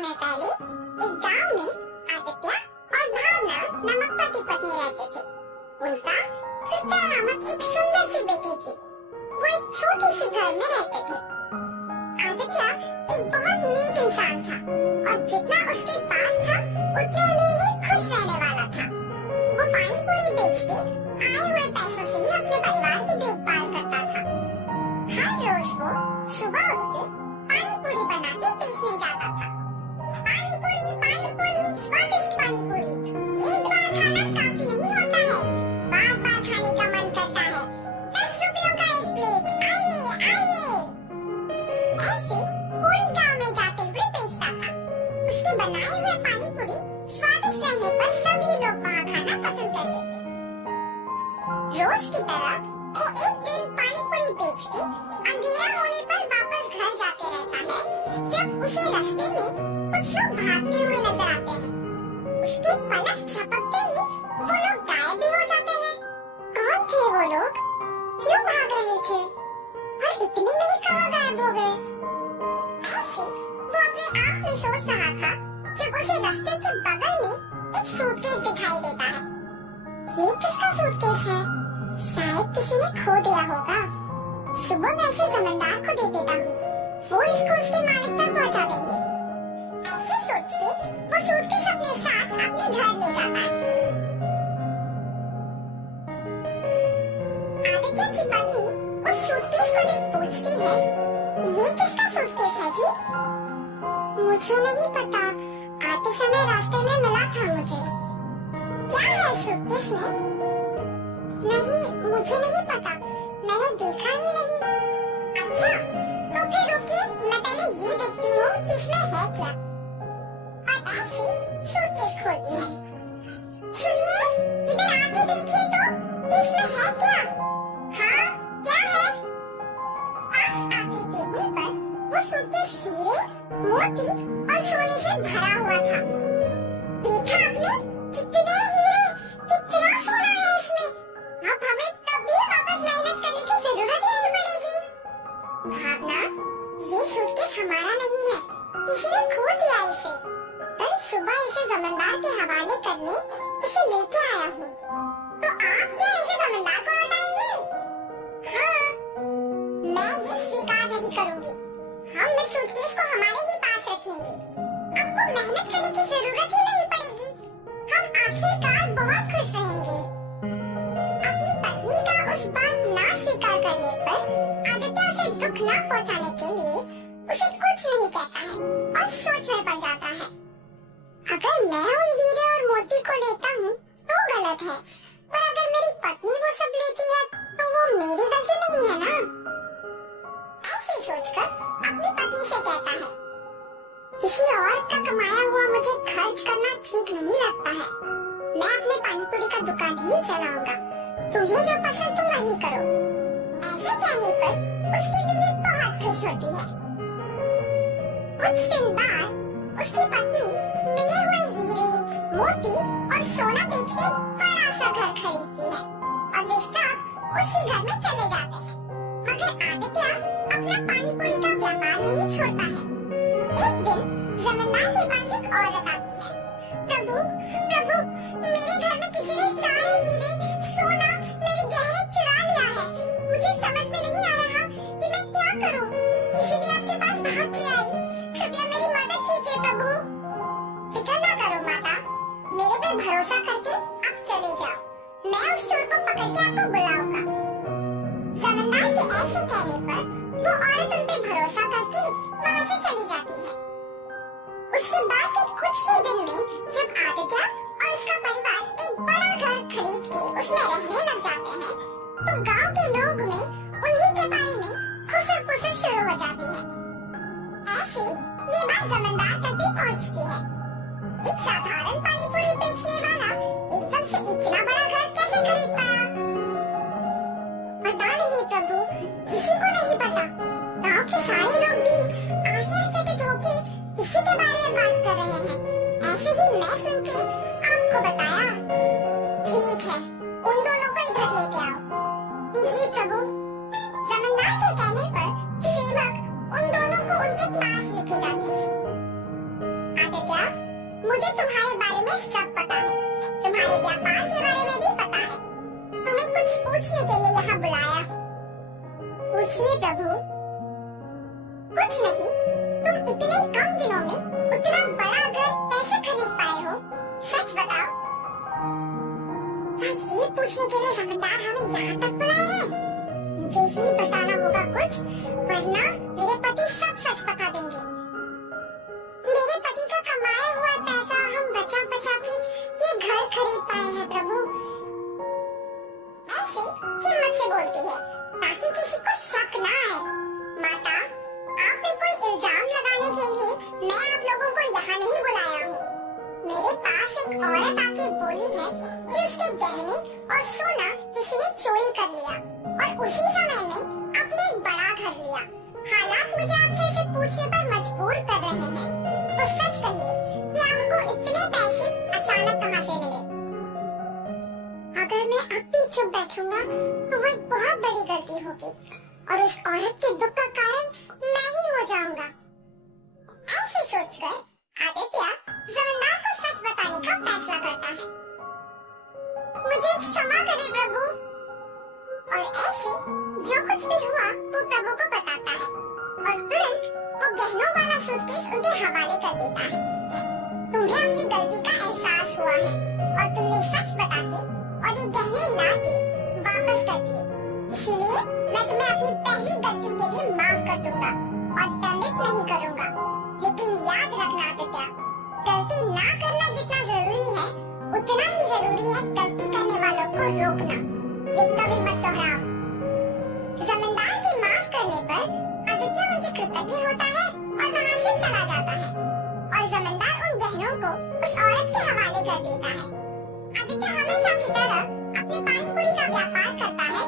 समय पहले एक गांव में आदित्य और भावना नामक पति पत्नी रहते थे। उनका चित्रा नामक एक सुंदर सी बेटी थी। वो एक छोटी सी घर में रहते थे। आदित्य एक बहुत नेक इंसान था और जितना उसके पास था उतने में ही खुश रहने वाला था। वो पानी पूरी बेच के आए हुए पैसों से ही अपने परिवार की देखभाल करता था। हर रोज वो सुबह उठ के पानी पूरी बना के बेचने जाता था। पानी पूरी, स्वादिष्ट पानी पूरी। एक बार खाना काफी नहीं होता है, बार बार खाने का मन करता है। 10 रुपयों का एक प्लेट, आइए आइए। ऐसे पूरी गांव में जाते हुए बेचता था। उसके बनाए हुए पानी पूरी स्वादिष्ट रहने पर सभी लोग वहाँ खाना पसंद करते थे। रोज की तरह वो एक दिन पानी पूरी बेच के अंधेरा होने पर वापस घर जाते रहता है, जब उसे रास्ते में कुछ लोग भागते हुए नजर आते हैं। उसके पलक झपकते ही वो लोग गायब भी हो जाते हैं। कौन थे वो लोग? क्यों भाग रहे थे? और इतने में ही कहाँ गायब हो गए? ऐसे वो अपने आप में सोच रहा था जब उसे रास्ते के बगल में एक सूटकेस दिखाई देता है। ये किसका सूटकेस है? शायद किसी ने खो दिया होगा। सुबह मैं इसे जमींदार को दे देता हूँ, वो इसको उसके मालिक तक पहुँचा देंगे। ऐसे सोच के वो सूटकेस अपने साथ अपने घर ले जाता है। आदित्य की पत्नी उस सूटकेस को देख पूछती है, ये किसका सूटकेस है जी? मुझे नहीं पता, आते समय रास्ते में मिला था मुझे। क्या है सूटकेस में? नहीं, मुझे नहीं पता, मैंने देखा ही नहीं। अच्छा, तो फिर रुकिए, मैं पहले ये देखती हूँ कि इसमें है क्या। और ऐसे सूटकेस खोलती है। सुनिए, इधर आके देखिए तो, इसमें है क्या? हाँ, क्या है? पास आके देखने पर वो सूटकेस हीरे, मोती और सोने से भरा हुआ था। देखा आपने? कितने हीरे, कितना सोना है इसमें। अब हमें तब भी वापस मेहनत करने की जरूरत ही नहीं पड़ेगी। भावना, ये सूटकेस हमारा नहीं है, किसी ने खो दिया इसे। कल सुबह इसे जमींदार के हवाले करने इसे लेके आया हूँ। तो आप क्या इसे जमींदार को लौटाएंगे? हाँ, मैं ये स्वीकार नहीं करूँगी। हम इस सूटकेस को हमारे ही पास रखेंगे। आपको मेहनत करने की जरूरत ही नहीं पड़ेगी। हम आखिरकार बहुत खुश रहेंगे। अपनी पत्नी का उस बात ना स्वीकार करने पर आदित्य उसे दुख न पहुंचाने के लिए उसे कुछ नहीं कहता है और सोच में पड़ जाता है। अगर मैं उन हीरे और मोती को लेता हूँ तो गलत है, पर अगर मेरी पत्नी वो सब लेती है तो वो मेरी गलती नहीं है ना। ऐसे सोचकर अपनी पत्नी से कहता है, किसी और का कमाया हुआ मुझे खर्च करना ठीक नहीं लगता है। मैं अपने पानी पूरी का दुकान ही चलाऊंगा, तुम्हें जो पसंद तुम वही करो। ऐसे कहने पर उसकी बीवी बहुत खुश होती है। कुछ दिन बाद उसकी पत्नी मिले हुए हीरे, मोती और सोना बेच के बड़ा सा घर खरीदती है और वे सब उसी घर में चले जाते हैं। मगर आदित्य अपना पानी पूरी का व्यापार नहीं छोड़ता है। एक दिन जमींदार के पास एक औरत आती है। प्रभु, प्रभु, मेरे घर में किसी ने सारे हीरे, सोना, मेरे गहने चुरा लिया है। मुझे समझ में नहीं आ रहा कि मैं क्या करूं। इसीलिए आपके पास भाग के आई। कृपया मेरी मदद कीजिए प्रभु। फिक्र ना करो माता, मेरे पे भरोसा करके आप चले जाओ। मैं उस चोर को पकड़ के आपको बुलाऊंगा। जमींदार के ऐसे कहने पर वो औरत उन पे भरोसा करके वहाँ से चली जाती है। उसके बाद के कुछ ही दिन में जब आदित्य और उसका परिवार एक बड़ा घर खरीद के उसमें रहने लग जाते हैं, तो गांव के लोग में उन्हीं के बारे में खुसर-पुसर शुरू हो जाती है। ऐसे ये बात जमींदार तक भी पहुंचती है। एक साधारण पानी पूरी बेचने वाला एकदम से इतना बड़ा घर कैसे खरीद पाया? पता नहीं प्रभु, किसी को नहीं पता। गांव के सारे लोग भी आश्चर्यचकित होके इसी के बारे में बात कर रहे हैं। ऐसे ही मैं सुन के आपको बताया। ठीक है, उन दोनों को इधर लेके आओ। जी प्रभु। जमींदार के कहने पर सेवक उन दोनों को उनके पास लेके जाते हैं। सब पता है, तुम्हारे व्यापार के बारे में भी पता है। तुम्हें कुछ पूछने के लिए यहाँ बुलाया। पूछिए प्रभु। कुछ नहीं, तुम इतने कम दिनों में उतना बड़ा घर कैसे खरीद पाए हो? सच बताओ। क्या ये पूछने के लिए जमींदार हमें यहाँ तक बुलाए हैं? यही बताना होगा कुछ, वरना मेरे पति सब सच बता देंगे। मेरे पति का कमाया हुआ पैसा हम बचा बचा के ये घर खरीद पाए हैं प्रभु। ऐसे हिम्मत से बोलती है ताकि किसी को शक ना आए। माता, आप पे कोई इल्जाम लगाने के लिए मैं आप लोगों को यहाँ नहीं बुलाया हूँ। मेरे पास एक औरत आके बोली है कि उसके गहने और सोना किसी ने चोरी कर लिया और उसी समय में आपने एक बड़ा घर लिया। हालात मुझे आपसे इसे पूछने पर मजबूर कर रहे हैं, तो सच कहिए कि आपको इतने पैसे अचानक कहाँ से मिले? अगर मैं अब भी चुप बैठूंगा तो वो एक बहुत बड़ी गलती होगी और उस औरत के दुख का कारण मैं ही हो जाऊंगा। ऐसे सोचकर आदित्य जमींदार को सच बताने का फैसला करता है। मुझे क्षमा करें प्रभु। और ऐसे जो कुछ भी हुआ वो प्रभु को बताता है और तुरंत वो गहनों वाला सूटकेस उनके हवाले कर देता है। तुम्हें अपनी गलती का एहसास हुआ है और तुमने सच बता के और ये गहने ला के वापस कर दिए। इसीलिए मैं तुम्हें अपनी पहली गलती के लिए माफ कर दूंगा और दंडित नहीं करूंगा। लेकिन याद रखना आदित्य, गलती ना करना जितना जरूरी है उतना ही जरूरी है गलती करने वालों को रोकना। ये कभी मत दोहराओ। जमींदार के माफ करने पर आदित्य उनके कृतज्ञ होता है और वहाँ से चला जाता है और जमींदार उन गहनों को उस औरत के हवाले कर देता है। आदित्य हमेशा की तरह अपनी पानी पूरी का व्यापार करता है